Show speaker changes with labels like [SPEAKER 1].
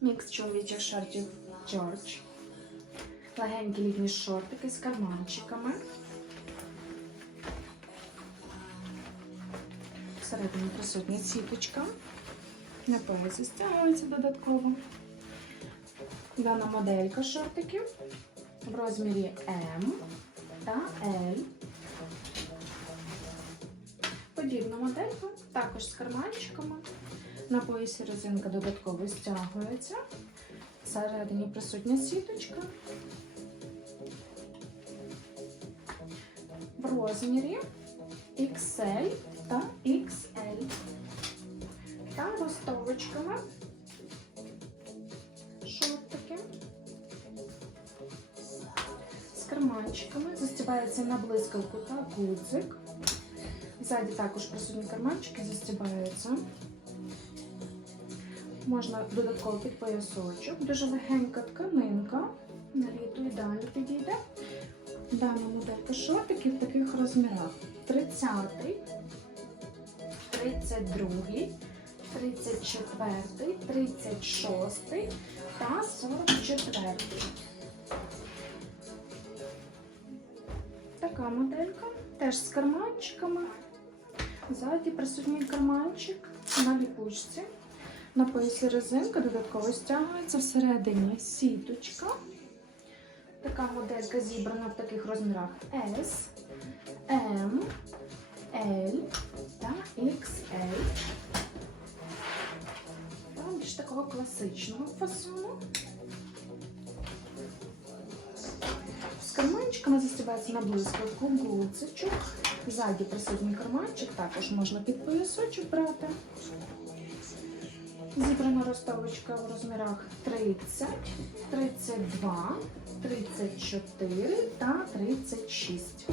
[SPEAKER 1] Мікс чоловічих шортів George. Легенькі літні шортики з карманчиками. Всередині присутня сіточка. На поясі стягується додатково. Дана моделька шортиків в розмірі М та L. Подібна моделька, також з карманчиками. На поясі резинка додатково стягується. Всередині присутня сіточка. В розмірі XL та XL. Та ростовочками. Шортики. З карманчиками. Застібається на блискавку та гудзик. Ззаді також присутні карманчики застібаються. Можна додатково під поясочок. Дуже легенька тканинка. На літо ідеально підійде. Дана моделька шортиків в таких розмірах: 30, 32, 34, 36 та 44. Така моделька. Теж з карманчиками. Ззаді присутній карманчик на ліпучці. На поясі резинка додатково стягується всередині сіточка. Така моделька зібрана в таких розмірах S, M, L та XL. Та більш такого класичного фасону. З карманчиками застібається на блискавку гудзичок. Ззаді присутній карманчик, також можна під поясочок брати. Зібрана ростовочка в розмірах 30, 32, 34 та 36.